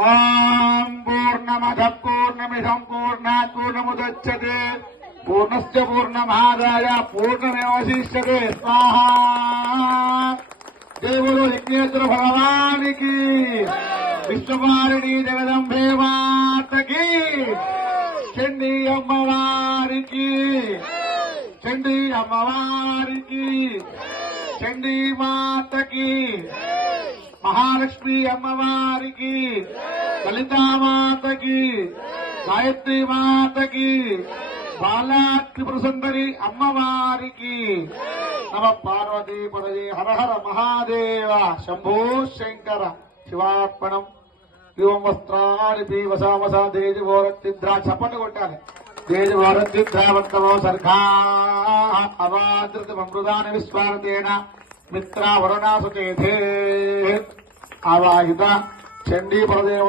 पूर्णमद पूर्णमिदं पूर्णात् पूर्णमुदच्यते पूर्णस्य पूर्णमादाय पूर्णमेवावशिष्यते स्वाहा। जय बोलो यज्ञेश्वर भगवान की, विश्ववारिणी जगदंबे मात की, चंडी अम्मवारी की, चंडी अम्मवारी की, चंडी मात की, महालक्ष्मी अम्मवारी की, ललिता मात की, गायत्री मात की, बाला त्रिपुर सुंदरी अम्मवारी की। नम पार्वती पदये हर हर महादेव शंभो शंकर शिवार्पणम। एवं वस्त्राणि पीवसामसा देजवोरत्तिद्रा चपट కొట్టాలి देजवोरत्तिद्रावन्तमो सर्गाः अवादृतममृतानि विस्वारतेन मित्रा वरुणा सुचेते आवाहित चंडी पददेव